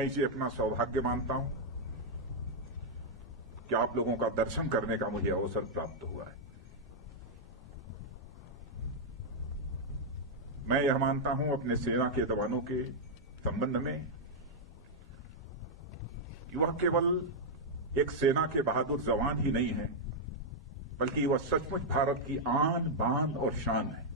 मैं इसे अपना सौभाग्य मानता हूं कि आप लोगों का दर्शन करने का मुझे अवसर प्राप्त हुआ है। मैं यह मानता हूं अपने सेना के जवानों के संबंध में कि वह केवल एक सेना के बहादुर जवान ही नहीं है, बल्कि वह सचमुच भारत की आन बान और शान है।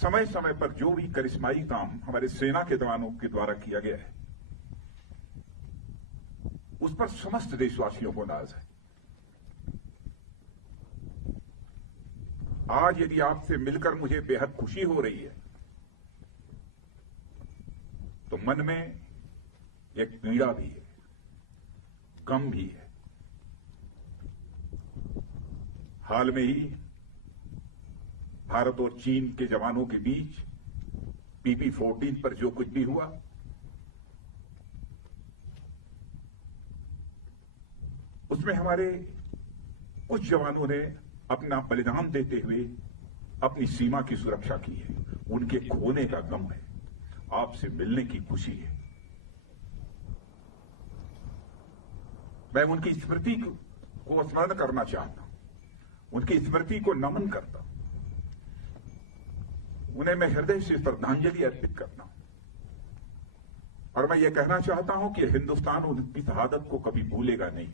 समय समय पर जो भी करिश्माई काम हमारे सेना के जवानों के द्वारा किया गया है, उस पर समस्त देशवासियों को नाज है। आज यदि आपसे मिलकर मुझे बेहद खुशी हो रही है, तो मन में एक पीड़ा भी है, गम भी है। हाल में ही भारत और चीन के जवानों के बीच PP-14 पर जो कुछ भी हुआ, उसमें हमारे कुछ जवानों ने अपना बलिदान देते हुए अपनी सीमा की सुरक्षा की है। उनके खोने का गम है, आपसे मिलने की खुशी है। मैं उनकी स्मृति को स्मरण करना चाहता हूं, उनकी स्मृति को नमन करता हूं, उन्हें मैं हृदय से श्रद्धांजलि अर्पित करता हूं। और मैं ये कहना चाहता हूं कि हिंदुस्तान उनकी शहादत को कभी भूलेगा नहीं।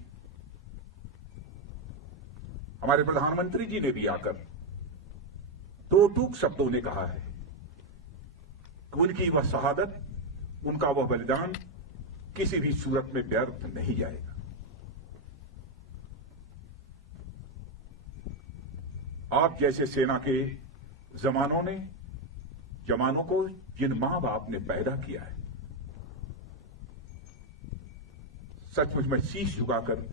हमारे प्रधानमंत्री जी ने भी आकर दो टूक शब्दों ने कहा है कि उनकी वह शहादत, उनका वह बलिदान किसी भी सूरत में व्यर्थ नहीं जाएगा। आप जैसे सेना के जवानों को जिन मां बाप ने पैदा किया है, सचमुच मैं शीश झुकाकर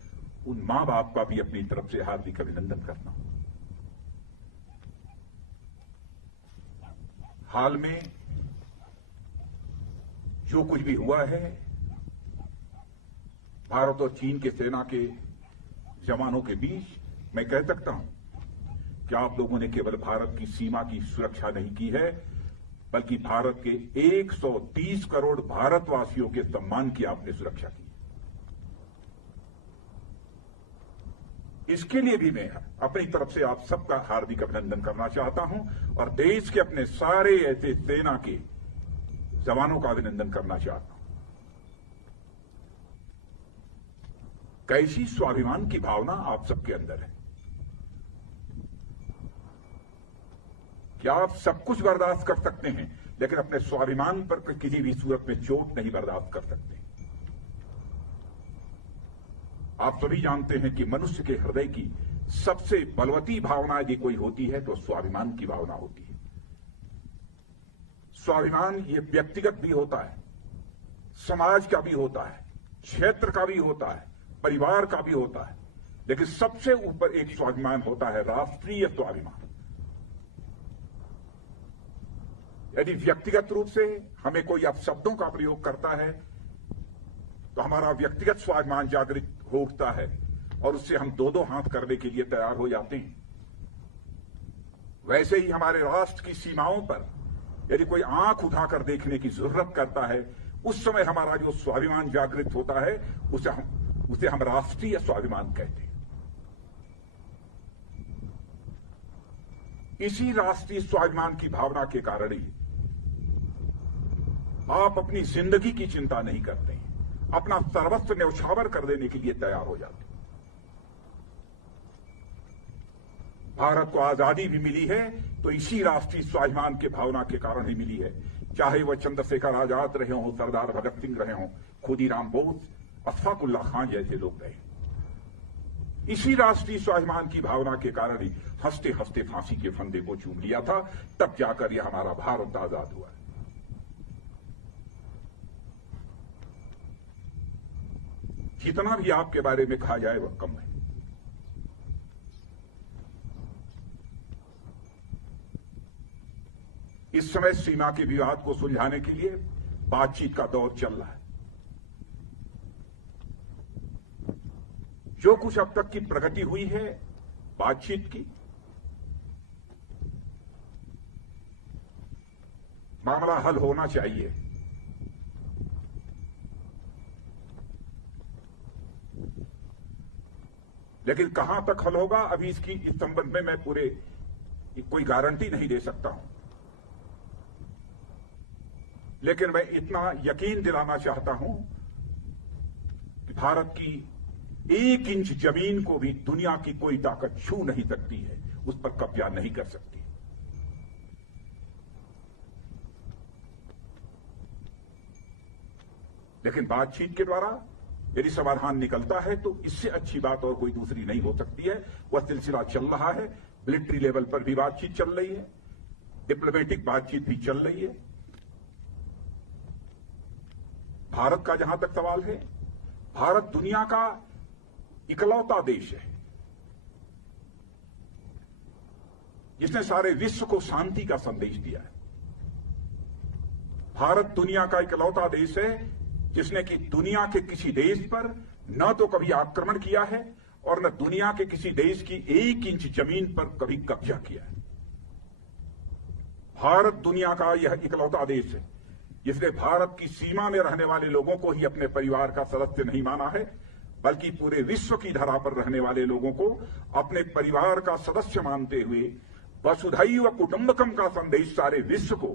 उन मां बाप का भी अपनी तरफ से हार्दिक अभिनंदन करता हूं। हाल में जो कुछ भी हुआ है, भारत और चीन के सेना के जवानों के बीच, मैं कह सकता हूं कि आप लोगों ने केवल भारत की सीमा की सुरक्षा नहीं की है, बल्कि भारत के 130 करोड़ भारतवासियों के सम्मान की आपने सुरक्षा की। इसके लिए भी मैं अपनी तरफ से आप सबका हार्दिक अभिनंदन करना चाहता हूं और देश के अपने सारे ऐसे सेना के जवानों का अभिनंदन करना चाहता हूं। कैसी स्वाभिमान की भावना आप सबके अंदर है। क्या आप सब कुछ बर्दाश्त कर सकते हैं, लेकिन अपने स्वाभिमान पर किसी भी सूरत में चोट नहीं बर्दाश्त कर सकते। आप सभी जानते हैं कि मनुष्य के हृदय की सबसे बलवती भावना यदि कोई होती है तो स्वाभिमान की भावना होती है। स्वाभिमान ये व्यक्तिगत भी होता है, समाज का भी होता है, क्षेत्र का भी होता है, परिवार का भी होता है, लेकिन सबसे ऊपर एक स्वाभिमान होता है, राष्ट्रीय स्वाभिमान। यदि व्यक्तिगत रूप से हमें कोई अपशब्दों का प्रयोग करता है तो हमारा व्यक्तिगत स्वाभिमान जागृत हो उठता है और उससे हम दो हाथ करने के लिए तैयार हो जाते हैं। वैसे ही हमारे राष्ट्र की सीमाओं पर यदि कोई आंख उठाकर देखने की जरूरत करता है, उस समय हमारा जो स्वाभिमान जागृत होता है उसे हम राष्ट्रीय स्वाभिमान कहते हैं। इसी राष्ट्रीय स्वाभिमान की भावना के कारण ही आप अपनी जिंदगी की चिंता नहीं करते हैं, अपना सर्वस्व न्यौछावर कर देने के लिए तैयार हो जाते हैं। भारत को आजादी भी मिली है तो इसी राष्ट्रीय स्वाभिमान के भावना के कारण ही मिली है। चाहे वह चंद्रशेखर आजाद रहे हों, सरदार भगत सिंह रहे हों, खुदीराम बोस, अशफाकुल्ला खान जैसे लोग रहे। इसी राष्ट्रीय स्वाभिमान की भावना के कारण ही हंसते हंसते फांसी के फंदे को चूम लिया था, तब जाकर यह हमारा भारत आजाद हुआ। जितना भी आपके बारे में कहा जाए वह कम है। इस समय सीमा के विवाद को सुलझाने के लिए बातचीत का दौर चल रहा है। जो कुछ अब तक की प्रगति हुई है बातचीत की, मामला हल होना चाहिए। लेकिन कहां तक हल होगा, अभी इस संबंध में मैं कोई गारंटी नहीं दे सकता हूं। लेकिन मैं इतना यकीन दिलाना चाहता हूं कि भारत की 1 इंच जमीन को भी दुनिया की कोई ताकत छू नहीं सकती है, उस पर कब्जा नहीं कर सकती। लेकिन बातचीत के द्वारा यदि समाधान निकलता है तो इससे अच्छी बात और कोई दूसरी नहीं हो सकती है। वह सिलसिला चल रहा है, मिलिट्री लेवल पर भी बातचीत चल रही है, डिप्लोमेटिक बातचीत भी चल रही है। भारत का जहां तक सवाल है, भारत दुनिया का इकलौता देश है जिसने सारे विश्व को शांति का संदेश दिया है। भारत दुनिया का इकलौता देश है जिसने कि दुनिया के किसी देश पर न तो कभी आक्रमण किया है और न दुनिया के किसी देश की 1 इंच जमीन पर कभी कब्जा किया है। भारत दुनिया का यह इकलौता देश है जिसने भारत की सीमा में रहने वाले लोगों को ही अपने परिवार का सदस्य नहीं माना है, बल्कि पूरे विश्व की धरा पर रहने वाले लोगों को अपने परिवार का सदस्य मानते हुए वसुधैव कुटुंबकम का संदेश सारे विश्व को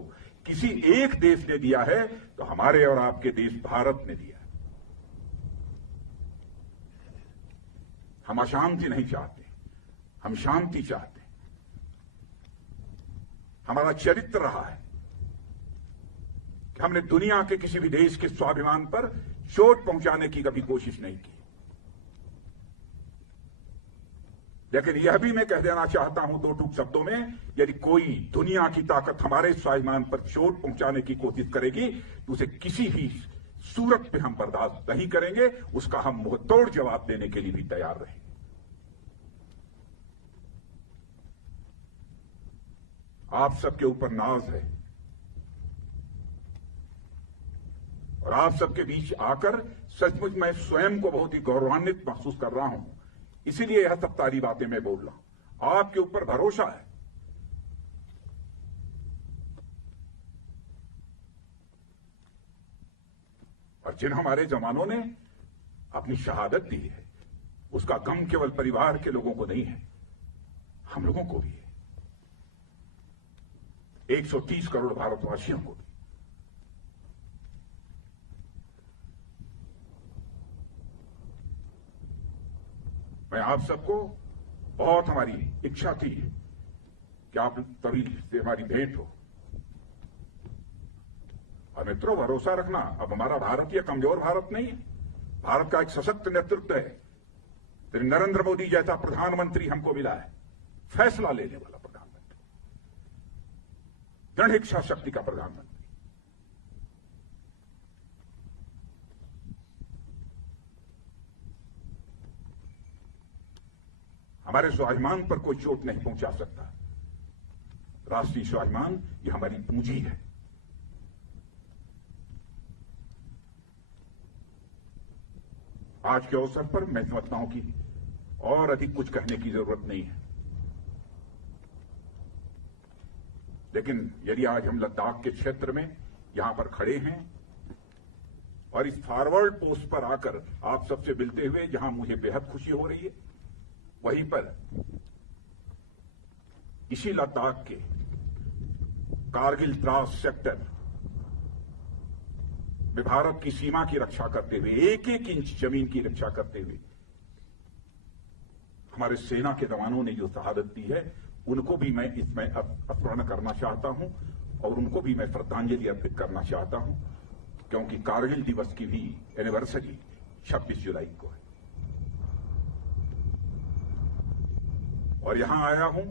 किसी एक देश ने दिया है तो हमारे और आपके देश भारत ने दिया। हम अशांति नहीं चाहते, हम शांति चाहते। हमारा चरित्र रहा है कि हमने दुनिया के किसी भी देश के स्वाभिमान पर चोट पहुंचाने की कभी कोशिश नहीं की। लेकिन यह भी मैं कह देना चाहता हूं 2 टूक शब्दों में, यदि कोई दुनिया की ताकत हमारे स्वाभिमान पर चोट पहुंचाने की कोशिश करेगी तो उसे किसी भी सूरत पे हम बर्दाश्त नहीं करेंगे, उसका हम मुंहतोड़ जवाब देने के लिए भी तैयार रहेंगे। आप सबके ऊपर नाज है और आप सबके बीच आकर सचमुच मैं स्वयं को बहुत ही गौरवान्वित महसूस कर रहा हूं। इसीलिए यह सब सारी बातें मैं बोल रहा हूं। आपके ऊपर भरोसा है। और जिन हमारे जवानों ने अपनी शहादत दी है उसका गम केवल परिवार के लोगों को नहीं है, हम लोगों को भी है, 130 करोड़ भारतवासियों को भी। मैं आप सबको बहुत हमारी इच्छा थी कि आप तभी से हमारी भेंट हो। और मित्रों, भरोसा रखना, अब हमारा भारत यह कमजोर भारत नहीं है। भारत का एक सशक्त नेतृत्व है। फिर नरेंद्र मोदी जैसा प्रधानमंत्री हमको मिला है, फैसला लेने वाला प्रधानमंत्री, दृढ़ इच्छा शक्ति का प्रधानमंत्री। हमारे स्वाभिमान पर कोई चोट नहीं पहुंचा सकता। राष्ट्रीय स्वाभिमान ये हमारी पूंजी है। आज के अवसर पर मैं समझता हूं कि और अधिक कुछ कहने की जरूरत नहीं है। लेकिन यदि आज हम लद्दाख के क्षेत्र में यहां पर खड़े हैं और इस फॉरवर्ड पोस्ट पर आकर आप सबसे मिलते हुए जहां मुझे बेहद खुशी हो रही है, वहीं पर इसी लद्दाख के कारगिल द्रास सेक्टर में भारत की सीमा की रक्षा करते हुए, 1-1 इंच जमीन की रक्षा करते हुए हमारे सेना के जवानों ने जो शहादत दी है, उनको भी मैं इसमें स्मरण करना चाहता हूं और उनको भी मैं श्रद्धांजलि अर्पित करना चाहता हूं, क्योंकि कारगिल दिवस की भी एनिवर्सरी 26 जुलाई को है। और यहां आया हूं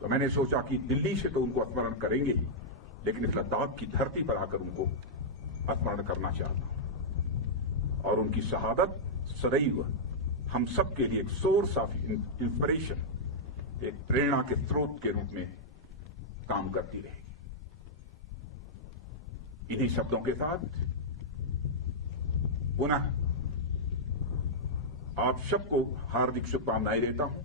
तो मैंने सोचा कि दिल्ली से तो उनको स्मरण करेंगे ही, लेकिन इस लद्दाख की धरती पर आकर उनको स्मरण करना चाहता हूं। और उनकी शहादत सदैव हम सब के लिए एक सोर्स ऑफ इंस्पिरेशन, एक प्रेरणा के स्रोत के रूप में काम करती रहेगी। इन्हीं शब्दों के साथ पुनः आप सबको हार्दिक शुभकामनाएं देता हूं।